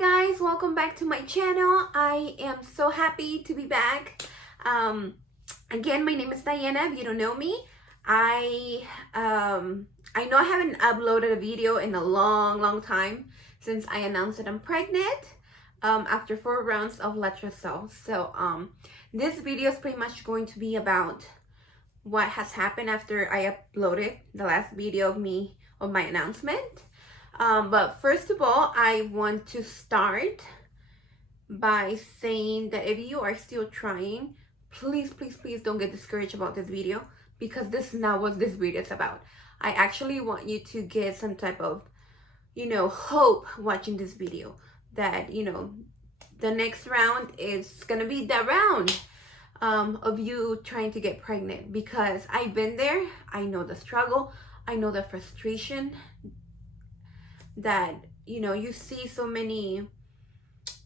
guys, welcome back to my channel. I am so happy to be back. Again, my name is Diana. If you don't know me, I know I haven't uploaded a video in a long time since I announced that I'm pregnant after 4 rounds of Letrozole. So this video is pretty much going to be about what has happened after I uploaded the last video of my announcement. But first of all, I want to start by saying that if you are still trying, please don't get discouraged about this video, because this is not what this video is about. I actually want you to get some type of, hope watching this video, that, the next round is gonna be the round of you trying to get pregnant, because I've been there. I know the struggle. I know the frustration that you see so many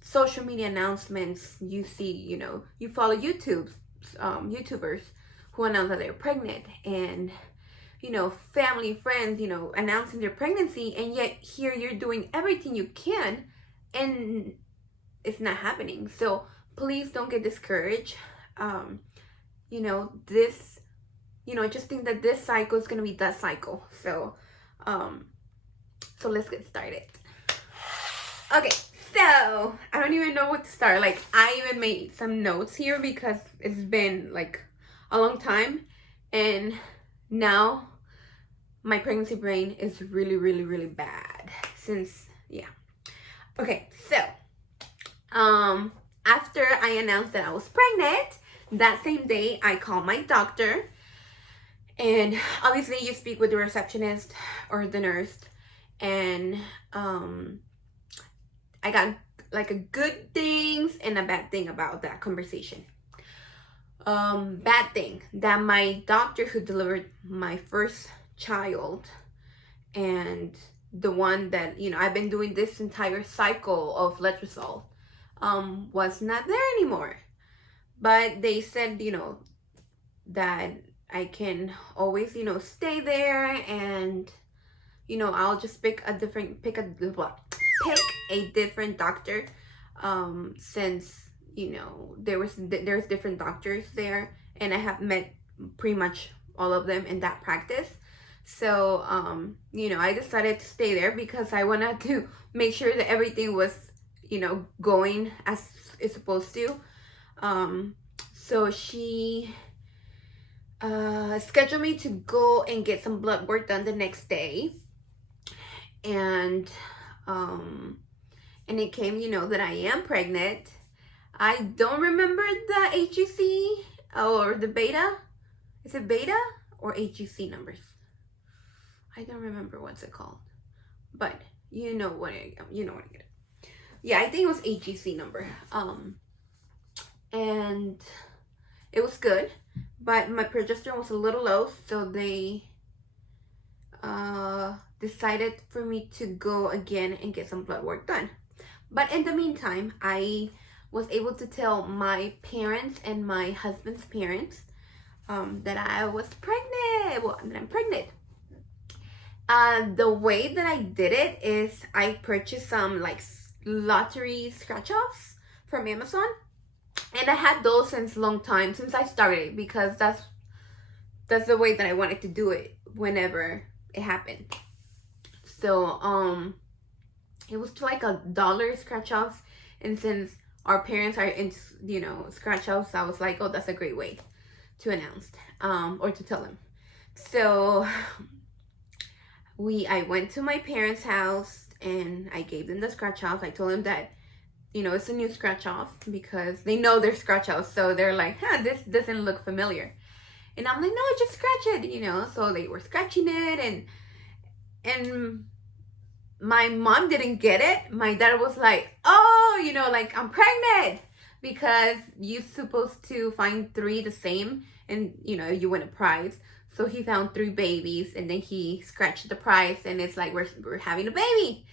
social media announcements. You see, you follow YouTubers who announce that they're pregnant, and family, friends, announcing their pregnancy, and yet here you're doing everything you can and it's not happening. So please don't get discouraged. Just think that this cycle is gonna be that cycle. So let's get started. Okay, so I don't even know what to start. Like, I even made some notes here because it's been like a long time, and now my pregnancy brain is really bad since, yeah. Okay, so after I announced that I was pregnant, that same day I called my doctor, and obviously you speak with the receptionist or the nurse, and I got like a good things and a bad thing about that conversation. Bad thing, that my doctor who delivered my first child, and the one that I've been doing this entire cycle of Letrozole, was not there anymore. But they said that I can always stay there, and I'll just pick a different doctor, since there's different doctors there, and I have met pretty much all of them in that practice. So I decided to stay there because I wanted to make sure that everything was going as it's supposed to. So she scheduled me to go and get some blood work done the next day, and it came that I am pregnant. I don't remember the HGC or the beta. Is it beta or HGC numbers? I don't remember what's it called, but you know what I get. Yeah, I think it was HGC number. And it was good, but my progesterone was a little low, so they decided for me to go again and get some blood work done. But in the meantime, I was able to tell my parents and my husband's parents that I was pregnant. Well, that I'm pregnant. The way that I did it is I purchased some like lottery scratch-offs from Amazon, and I had those since long time, since I started, because that's the way that I wanted to do it whenever it happened. So it was like $1 scratch-offs, and since our parents are into scratch-offs, I was like, oh, that's a great way to announce or to tell them. So I went to my parents' house and I gave them the scratch-offs. I told them that it's a new scratch-off, because they know they're scratch-offs, so they're like, this doesn't look familiar. And I'm like, no, just scratch it, so they were scratching it, and my mom didn't get it. My dad was like, oh, like, I'm pregnant, because you're supposed to find 3 the same, and you win a prize. So he found 3 babies, and then he scratched the prize, and it's like we're having a baby.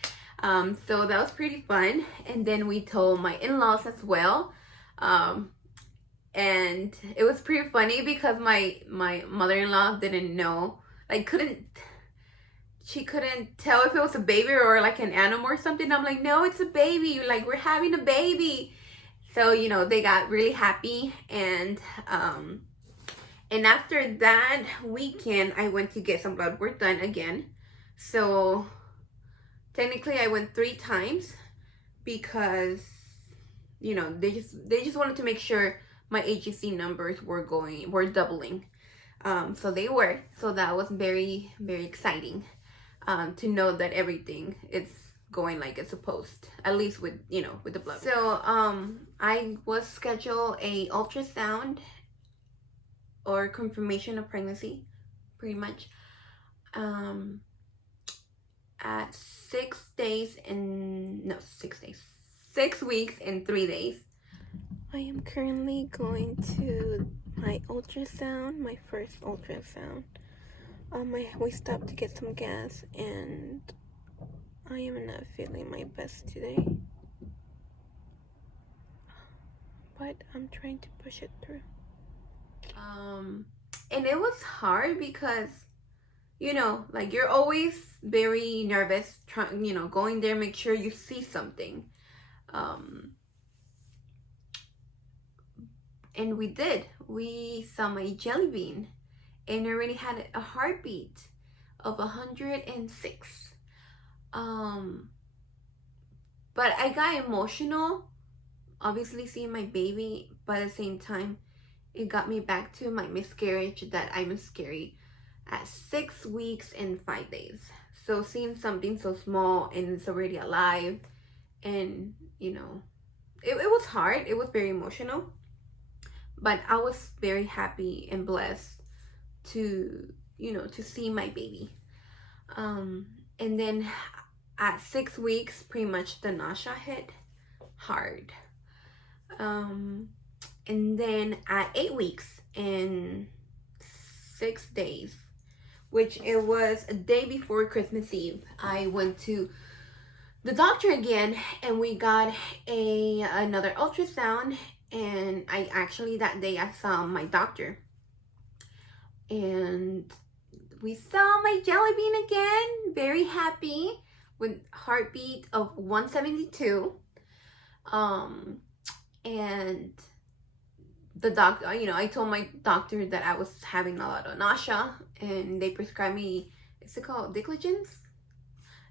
So that was pretty fun. And then we told my in-laws as well, and it was pretty funny because my mother-in-law didn't know, like, couldn't she couldn't tell if it was a baby or like an animal or something. I'm like, no, it's a baby. Like, we're having a baby. So, you know, they got really happy. And after that weekend, I went to get some blood work done again. So technically I went 3 times because, you know, they just wanted to make sure my HCC numbers were doubling. So they were. So that was very, very exciting to know that everything is going like it's supposed, at least with, you know, with the blood. So I was scheduled a ultrasound or confirmation of pregnancy, pretty much, at 6 weeks and 3 days. I am currently going to my ultrasound, my first ultrasound. We stopped to get some gas, and I am not feeling my best today, but I'm trying to push it through. And it was hard because, you know, like, you're always very nervous, trying, you know, going there, make sure you see something. And we did. We saw my jelly bean, and it already had a heartbeat of 106. But I got emotional, obviously, seeing my baby, but at the same time, it got me back to my miscarriage that I miscarried at 6 weeks and 5 days. So seeing something so small and it's already alive, and, you know, it was hard. It was very emotional, but I was very happy and blessed to, you know, to see my baby. And then at 6 weeks, pretty much the nausea hit hard. And then at 8 weeks and 6 days, which it was a day before Christmas Eve, I went to the doctor again, and we got another ultrasound. And I actually, that day, I saw my doctor, and we saw my jelly bean again, very happy, with heartbeat of 172. And the doctor, you know, I told my doctor that I was having a lot of nausea, and they prescribed me, is it called Diclogence?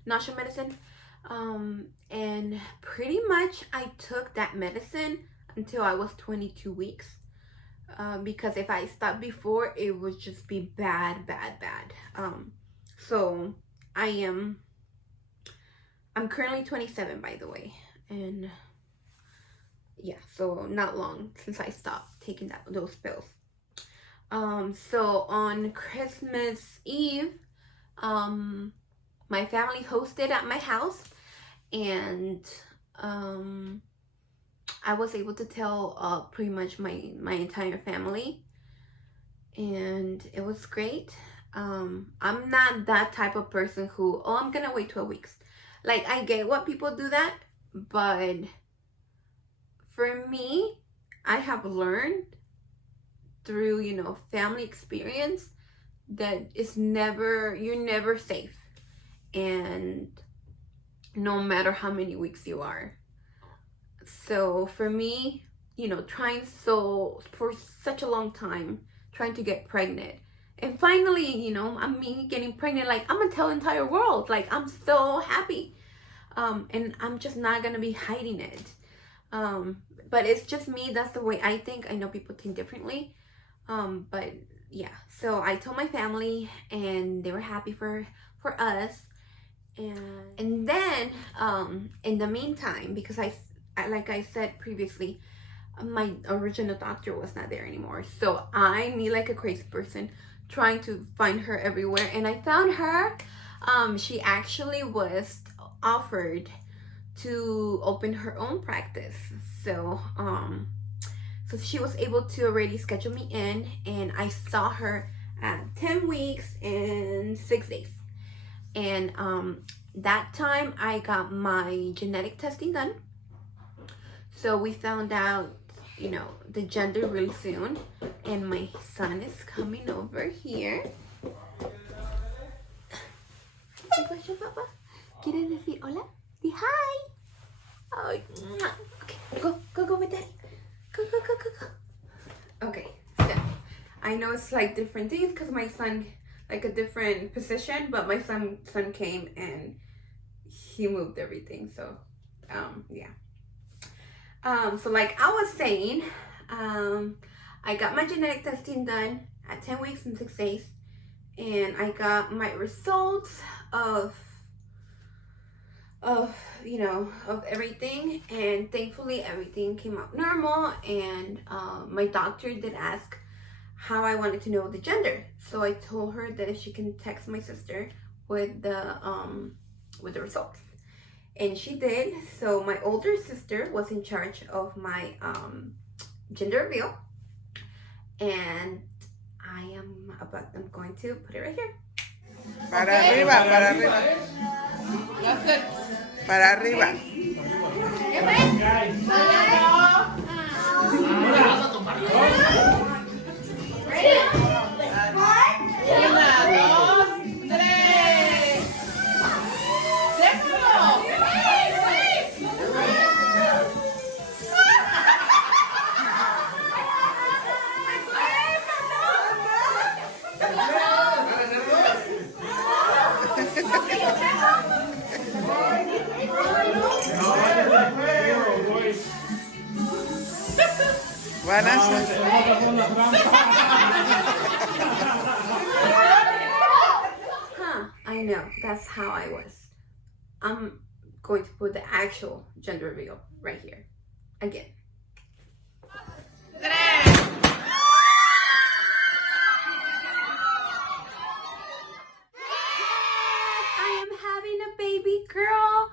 Nausea medicine. And pretty much I took that medicine until I was 22 weeks. Because if I stopped before, it would just be bad. So I'm currently 27, by the way, and yeah, so not long since I stopped taking those pills. So on Christmas Eve, my family hosted at my house, and I was able to tell pretty much my entire family, and it was great. I'm not that type of person who, I'm gonna wait 12 weeks. Like, I get what people do that, but for me, I have learned through, you know, family experience that you're never safe, and no matter how many weeks you are. So for me, you know, for such a long time, trying to get pregnant, and finally, you know, getting pregnant, like, I'm gonna tell the entire world, like, I'm so happy. And I'm just not gonna be hiding it. But it's just me, that's the way I think. I know people think differently. But yeah, so I told my family, and they were happy for us. And then, in the meantime, because like I said previously, my original doctor was not there anymore. So I, me like a crazy person, trying to find her everywhere, and I found her. She actually was offered to open her own practice. So she was able to already schedule me in, and I saw her at 10 weeks and 6 days. And that time I got my genetic testing done. So we found out, you know, the gender really soon, and my son is coming over here. Show Papa. ¿Quieres decir hola? Di hi. Oh, okay. Go with Daddy. Go. Okay, so I know it's like different things because my son, like a different position, but my son came and he moved everything. So, yeah. So like I was saying, I got my genetic testing done at 10 weeks and 6 days, and I got my results of everything, and thankfully everything came out normal. And my doctor did ask how I wanted to know the gender, so I told her that if she can text my sister with the results, and she did. So my older sister was in charge of my gender reveal, and I'm going to put it right here. Para arriba, para arriba. Para arriba. Buenas. I know, that's how I was. I'm going to put the actual gender reveal right here. Again. I am having a baby girl.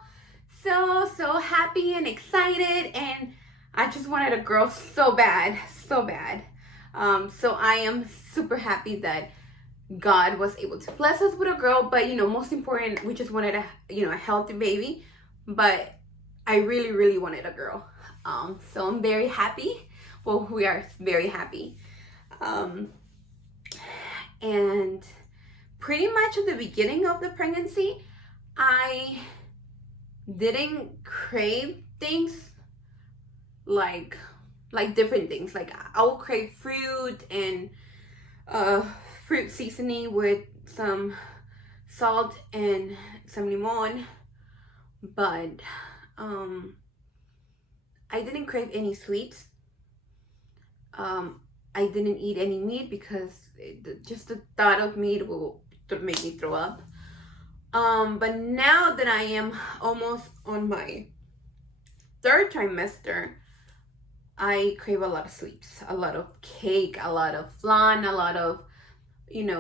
So happy and excited, and I just wanted a girl so bad. So I am super happy that God was able to bless us with a girl. But most important, we just wanted a healthy baby, but I really wanted a girl. So I'm very happy. Well, we are very happy. And pretty much at the beginning of the pregnancy, I didn't crave things like different things. Like I will crave fruit and fruit seasoning with some salt and some limon, but I didn't crave any sweets. I didn't eat any meat because just the thought of meat will make me throw up. But now that I am almost on my 3rd trimester, I crave a lot of sweets, a lot of cake, a lot of flan, a lot of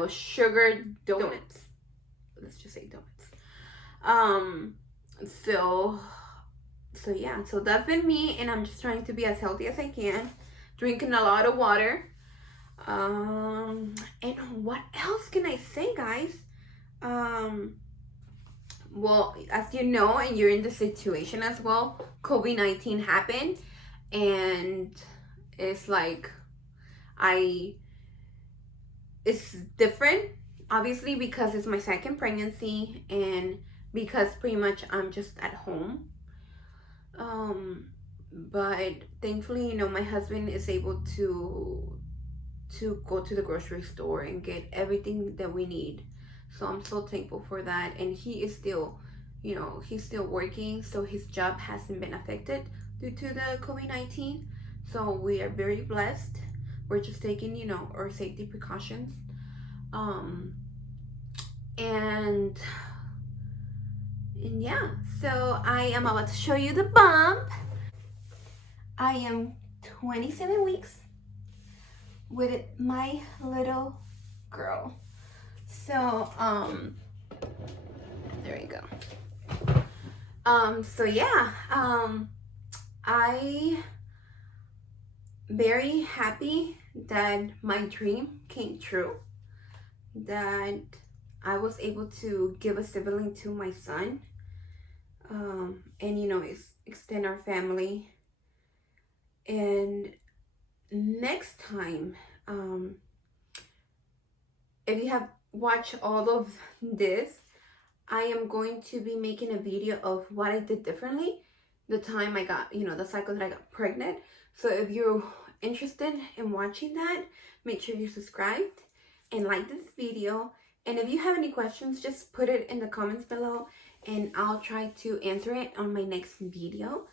sugar donuts. Let's just say donuts. So yeah, so that's been me, and I'm just trying to be as healthy as I can, drinking a lot of water. And what else can I say, guys? Well, as you know, and you're in the situation as well, COVID-19 happened, and it's like it's different, obviously, because it's my 2nd pregnancy, and because pretty much I'm just at home. But thankfully, my husband is able to go to the grocery store and get everything that we need. So I'm so thankful for that. And he is still, he's still working, so his job hasn't been affected due to the COVID-19. So we are very blessed. We're just taking, our safety precautions. And yeah, so I am about to show you the bump. I am 27 weeks with my little girl. So there you go. So yeah, I very happy that my dream came true, that I was able to give a sibling to my son, and extend our family. And next time, if you have watched all of this, I am going to be making a video of what I did differently the time I got, the cycle that I got pregnant. So if you're interested in watching that, make sure you're subscribed and like this video. And if you have any questions, just put it in the comments below and I'll try to answer it on my next video.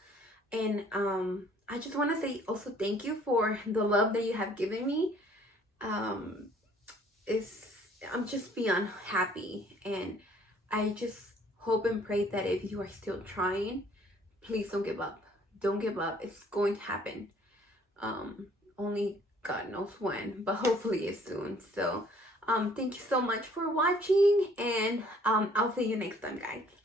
And I just want to say also thank you for the love that you have given me. I'm just beyond happy, and I just hope and pray that if you are still trying, please don't give up. Don't give up. It's going to happen. Only God knows when, but hopefully it's soon. So thank you so much for watching, and I'll see you next time, guys.